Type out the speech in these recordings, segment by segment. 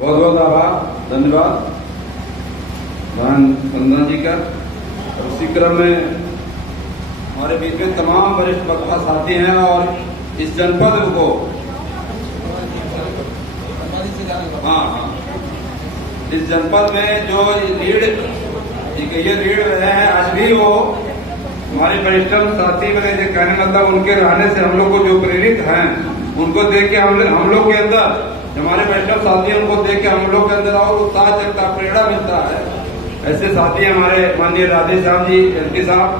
बहुत बहुत आभार, धन्यवाद वंदना जी का। उसी क्रम में हमारे बीच में तमाम वरिष्ठ वक्ता साथी हैं और इस जनपद को इस जनपद में जो रीढ़ रहे हैं, आज भी वो हमारे वरिष्ठ साथी मेरे कहने मतलब उनके रहने से हम लोग को जो प्रेरित हैं, उनको देख के हम लोग के अंदर, हमारे वैष्णव साथी उनको देख के हम लोग के अंदर और उत्साह जगता, प्रेरणा मिलता है। ऐसे साथी हमारे माननीय राधे श्याम जी एमपी साहब,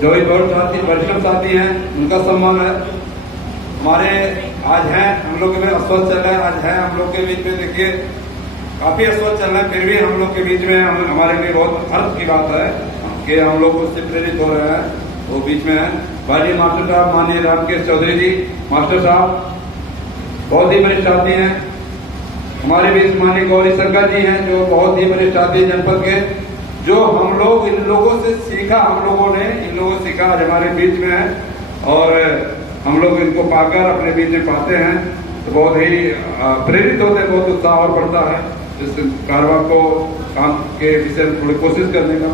जो भी बहुत साथी वैष्णव साथी हैं, उनका सम्मान है। हमारे आज हैं हम लोग में अस्वस्थ चल रहा है, आज है हम लोग के बीच में, देखिए काफी अस्वस्थ चल रहा है, फिर भी हम लोग के बीच में हमारे लिए बहुत हर्ष की बात है कि हम लोग उससे प्रेरित हो रहे हैं, वो बीच में है। भाई मास्टर साहब माननीय रामकेश चौधरी जी मास्टर साहब बहुत ही वरिष्ठ साथी हैं। हमारे बीच माननीय गौरी शंकर जी हैं, जो बहुत ही वरिष्ठ साथी जनपद के, जो हम लोग इन लोगों से सीखा, हम लोगों ने इन लोगों से सीखा, आज हमारे बीच में है और हम लोग इनको पाकर अपने बीच में पाते हैं तो बहुत ही प्रेरित होते हैं, बहुत उत्साह और बढ़ता है इस कारवां को काम के विषय में थोड़ी कोशिश करने का।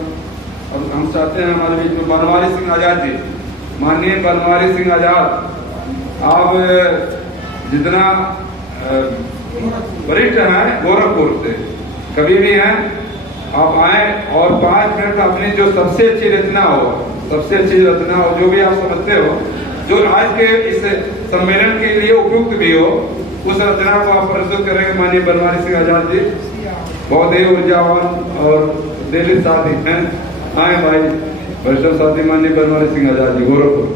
और हम चाहते हैं हमारे बीच में बनवारी सिंह आजाद जी, माननीय बनवारी सिंह आजाद, आप जितना वरिष्ठ हैं गोरखपुर से, कभी भी हैं आप आए और 5 मिनट अपनी जो सबसे अच्छी रचना हो, सबसे अच्छी रचना हो, जो भी आप समझते हो, जो आज के इस सम्मेलन के लिए उपयुक्त भी हो, उस रचना को आप प्रस्तुत करेंगे माननीय बनवारी सिंह आजाद जी। बहुत ही ऊर्जावान और दिली साथी हैं, आए भाई वैष्णव साथी माननीय बनवारी सिंह आजाद जी गोरखपुर।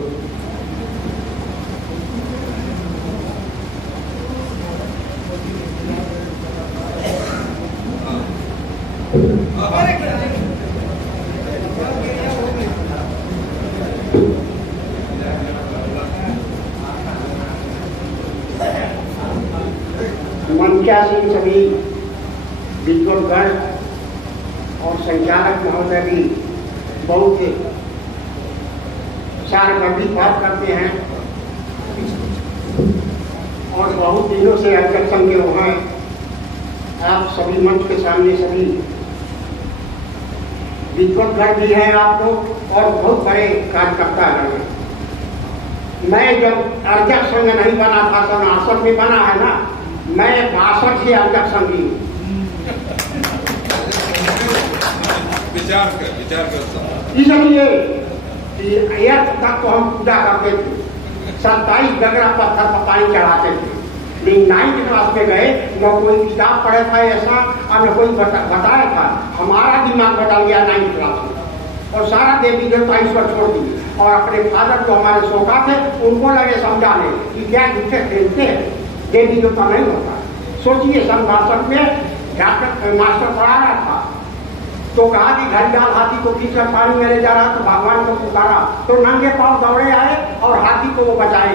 मंचासीन सभी विद्वद्गण और संचालक महोदय भी बहुत सारबंदी बात करते हैं और बहुत दिनों से अध्यक्ष के वो हैं। आप सभी मंच के सामने सभी विद्वद्गण भी हैं आप लोग और बहुत बड़े कार्यकर्ता हैं। मैं जब अध्यक्ष संघ नहीं बना था, सनासन में बना है ना, मैं 62 से अध्यक्ष संघी हूँ। विचार कर इसलिए तक तो हम पूजा करते थे, 27 गगरा पत्थर पर पानी चढ़ाते थे। लेकिन 9th क्लास में गए, न कोई किताब पढ़ा था ऐसा और न कोई बताया था। हमारा दिमाग बदल गया 9th क्लास में और सारा देवी देवता ईश्वर छोड़ दिए और अपने फादर जो हमारे सोखा थे उनको लगे समझाने कि क्या झूठे खेलते हैं, देवी देवता नहीं होता। सोचिए संभाषण में डॉक्टर मास्टर पढ़ा रहा था तो कहा कि घड़ियाल हाथी को खींचकर पानी में ले जा रहा, तो भगवान को पुकारा तो नंगे पांव दौड़े आए और हाथी को वो बचाए।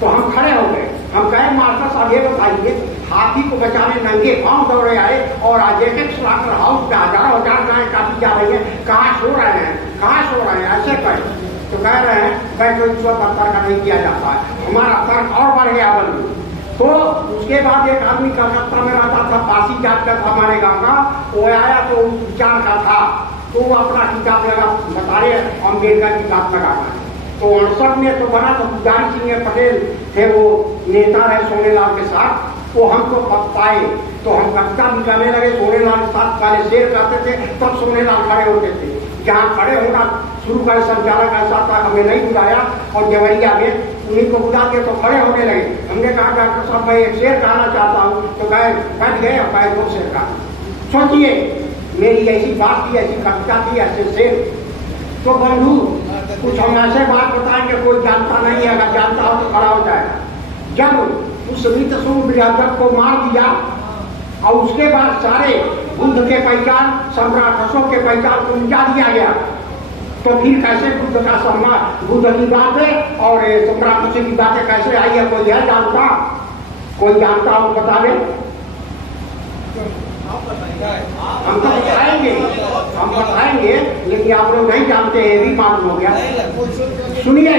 तो हम खड़े हो गए, हम कहे मास्टर साहब ये बताइए, हाथी को बचाने नंगे पांव दौड़े आए और आज एक स्लाटर हाउस में हजारों हजार गाय काटी जा रही है, कहाँ सो रहे हैं, कहाँ सो रहे हैं, ऐसे कहे। तो कह रहे हैं भाई कोई ईश्वर पर तर्क नहीं किया जाता है। हमारा तर्क और बढ़ गया बल्कि। तो उसके बाद एक आदमी कलकत्ता में रहता था, पासी जात का था हमारे गाँव का, वो आया तो विचार का था तो वो अपना किताब लगा बता रहे अम्बेडकर किताब लगा। तो 68 में तो बना तो पुजारी सिंह पटेल थे, वो नेता रहे सोनेलाल के साथ, वो हमको पाए तो हम कविता भी करने लगे। सोनेलाल के साथ पहले शेर करते थे, तब सोनेलाल खड़े होते थे। जहाँ खड़े होना शुरू करे संचालक ऐसा था, हमें नहीं बुलाया और देवरिया में उन्हीं को बुला के तो खड़े होने लगे। हमने कहा डॉक्टर साहब मैं एक शेर कहना चाहता हूँ, तो कहे बैठ गए और कहे 2 शेर का। सोचिए मेरी ऐसी बात थी, ऐसी कविता थी, ऐसे शेर। तो बंधु कुछ हम ऐसे बात बताएंगे कोई जानता नहीं है, अगर जानता हो तो खड़ा हो जाएगा। जब उस रीतसूर को मार दिया और उसके बाद सारे बुद्ध के पहचान, सम्राट अशोक के पहचान को मिटा दिया गया, तो फिर कैसे बुद्ध का सम्मान, बुद्ध की बातें और सम्राट अशोक की बातें कैसे आई है? कोई है जानता? कोई जानता हो बता दे। हम तो बताएंगे लेकिन आप लोग नहीं जानते, ये भी मालूम हो गया। सुनिए,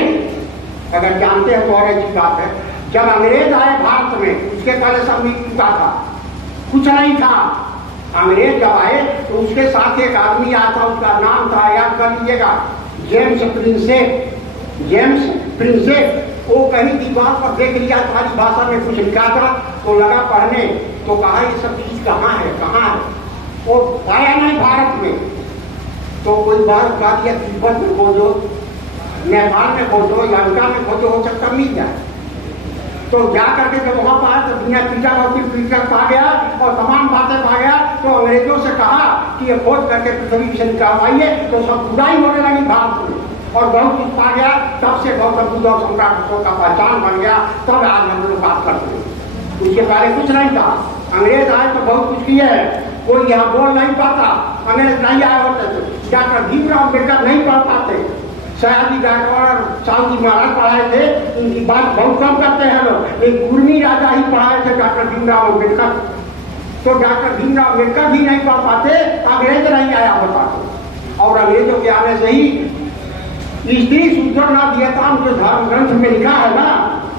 अगर जानते हैं तो और अच्छी बात है। जब अंग्रेज आए भारत में, उसके पहले सब मिट चुका था। कुछ नहीं था। अंग्रेज जब आए तो उसके साथ एक आदमी आया था, उसका नाम था, याद कर लीजिएगा, जेम्स प्रिंसेप। जेम्स प्रिंसेप वो कहीं दीवार पर देख लिया तुम्हारी भाषा में कुछ लिखा था, तो लगा पढ़ने, तो कहा ये सब चीज कहाँ है कहाँ है, वो पाया नहीं भारत में। तो कोई बात बता दिया तिब्बत में खोजो, नेपाल में खोजो, लंका में खोजो, हो सकता मिल जाए। तो जा करके जब वहां पाया तो दुनिया पीटा पा गया और तमाम बातें पा गया। तो अंग्रेजों से कहा कि ये खोज करके पृथ्वी से निकालवाइए, तो सब बुराई होने लगी भारत में और बहुत कुछ पा गया। तब से गौतम बुद्ध और सम्राट अशोक का पहचान बन गया। तब आज हम लोग बात करते हैं, उसके पहले कुछ नहीं था। अंग्रेज आए तो बहुत कुछ किए हैं, कोई यहाँ बोल नहीं पाता, अंग्रेज नहीं आए होते थे। डॉक्टर भीमराव अम्बेडकर नहीं पढ़ पाते, सयाजी गायकवाड़ और साहू जी महाराज पढ़ाए थे, इनकी बात बहुत कम करते हैं लोग। एक उर्मी राजा ही पढ़ाए थे डॉक्टर भीमराव अम्बेडकर। तो डॉक्टर भीमराव अम्बेडकर भी नहीं पढ़ पाते, अंग्रेज नहीं आया होता। और अंग्रेजों के आने से ही स्त्री सुधरना दियताम जो धर्म ग्रंथ में लिखा है ना,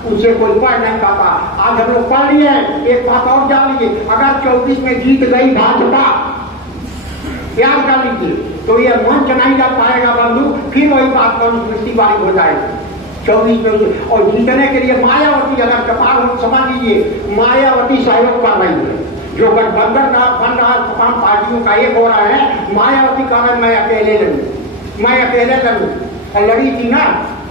उसे कोई पढ़ नहीं पाता। आज हम लोग पढ़ लिए। एक बात और जान लीजिए, अगर 24 में जीत गई भाजपा, याद कर लीजिए, तो ये मंच नहीं जा पाएगा बंधु, फिर वही बात मनुस्मृति वाली हो जाएगी 24 में। और जीतने के लिए मायावती अगर कपाल हो, समझ लीजिए मायावती सहयोग कर रही है। जो गठबंधन बन रहा है तमाम पार्टियों का एक हो रहा है, मायावती का मैं अकेले लड़ू, मैं अकेले लड़ू। और लड़ी थी ना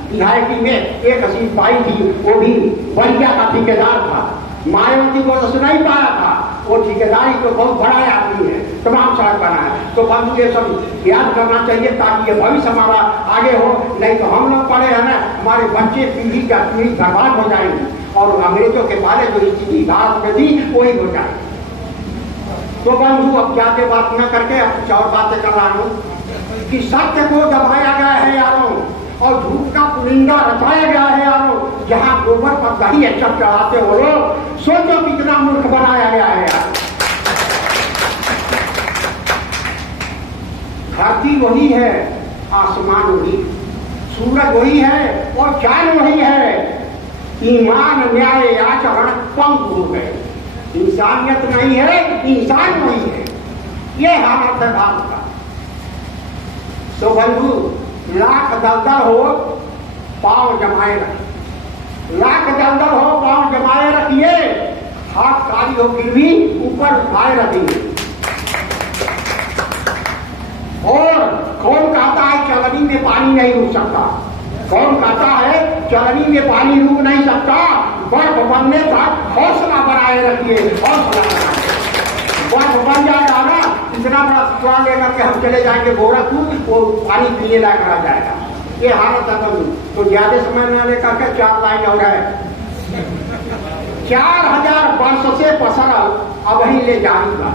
विधायकी में, एक हसीन बाई थी, वो भी बलिया का ठेकेदार था, मायावती को तो नहीं पाया था, वो ठेकेदारी को बहुत बड़ा आदमी है, तमाम सड़क बना है। तो बंधु ये सब याद करना चाहिए ताकि ये भविष्य हमारा आगे हो। नहीं तो हम लोग पढ़े हैं ना, हमारे बच्चे पीढ़ी का पीढ़ी बर्बाद हो जाएंगी और अंग्रेजों के बारे जो स्थिति भारत में थी वही हो जाएगी। तो बंधु अब ज्यादा बात न करके अब कुछ और बातें कर रहा हूँ कि सत्य को दबाया गया है यारों और झूठ का पुलिंदा रचाया गया है यारों। जहाँ गोबर पर दही अच्छा चढ़ाते हो लोग, सोचो कितना मूर्ख बनाया गया है यार। धरती वही है, आसमान वही, सूरज वही है और चांद वही है। ईमान न्याय आचरण पंख हो गए, इंसानियत नहीं है, इंसान वही है। ये हालत है भारत का। तो बंधु लाख दलदल हो पांव जमाए रखिए, लाख दलदल हो पांव जमाए रखिए, हाथ काली हो फिर भी ऊपर उठाए रखिए। और कौन कहता है चलनी में पानी नहीं रुक सकता? कौन कहता है चलनी में पानी रुक नहीं सकता? बर्फ बनने तक हौसला बनाए रखिए, हौसला बनाए। बर्फ बन जाएगा ना, इतना बड़ा टुकड़ा लेकर के हम चले जाएंगे गोरखपुर, वो पानी पीने लायक रह जाएगा। ये हालत है बंधु। तो ज्यादा समय में लेकर के 4 लाइन और है। 4000 वर्ष से पसरल अब ही ले जारी बा,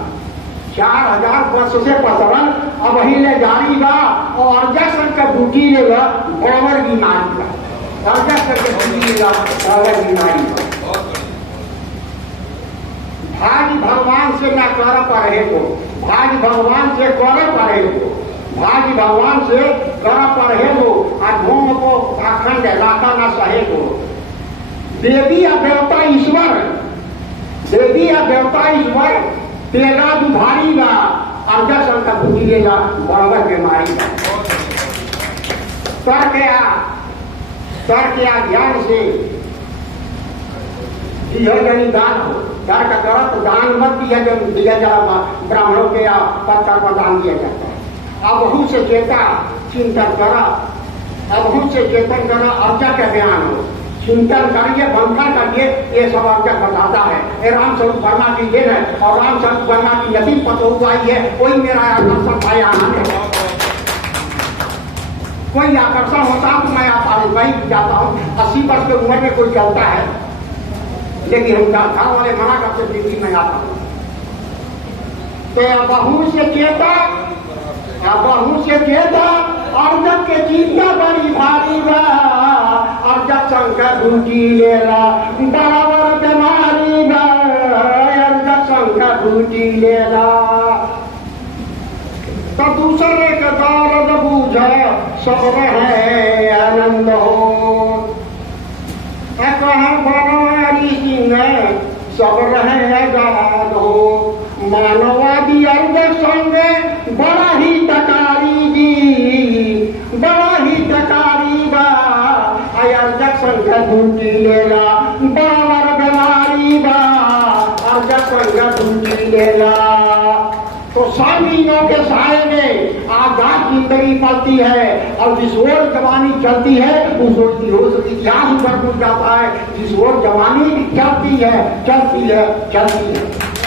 4000 वर्ष से पसरल अब ही ले जारी बा। और जैसन के बूटी लेगा बराबर बीमारी बा, और जैसन के बूटी लेगा बराबर बीमारी बा। भाग्य भगवान से न कर पड़े को, भाग्य भगवान से कर पड़े को, भाग्य भगवान से कर पड़े को, और धूम को अखंड लाता न सहे को। देवी या देवता ईश्वर, देवी या देवता ईश्वर तेरा दुधारी बा, और जैसन का बूटी लेगा बराबर बीमारी बा। तर्क या ज्ञान से यह दान हो, डर का करत दान मत दिया, जो दिया जा ब्राह्मणों के या पत्थर पर दान दिया जाता है। अब हूँ से चेता चिंतन करा, अब हूँ से चेतन करा, अर्जा का ज्ञान हो, चिंतन करिए, बंधन करिए। ये सब अर्जा बताता है। ये रामस्वरूप वर्मा की देन है, और रामस्वरूप वर्मा की यतीम पतो हुआ है, कोई मेरा आकर्षण भाई आना है। कोई आकर्षण होता तो मैं आप वही जाता हूँ। 80 वर्ष की उम्र में कोई चलता है, लेकिन हम गाँव वाले मना करते दिल्ली में आता हूँ। तो बहू से चेता, बहू से चेता, और जब के चिंता बड़ी भारी बा, और जब शंकर भूटी लेला बराबर बीमारी बा, और जब शंकर भूटी लेला तो दूसरे का दर्द बूझा सब रहे आनंद हो। कहा बनवारी सिंह सब रहे आजाद हो। मानववादी अर्जक संग बड़ा ही टकारी जी, बड़ा ही टकारी बा अर्जक संग ढूंढी लेला, बराबर बीमारी बा अर्जक संग ढूंढी लेला। तो सामीनों के साए में आजाद जिंदगी पलती है और जिस ओर जवानी चलती है उस ओर की रोज इतिहास ऊपर कूद जाता है। जिस ओर जवानी चलती है चलती है चलती है।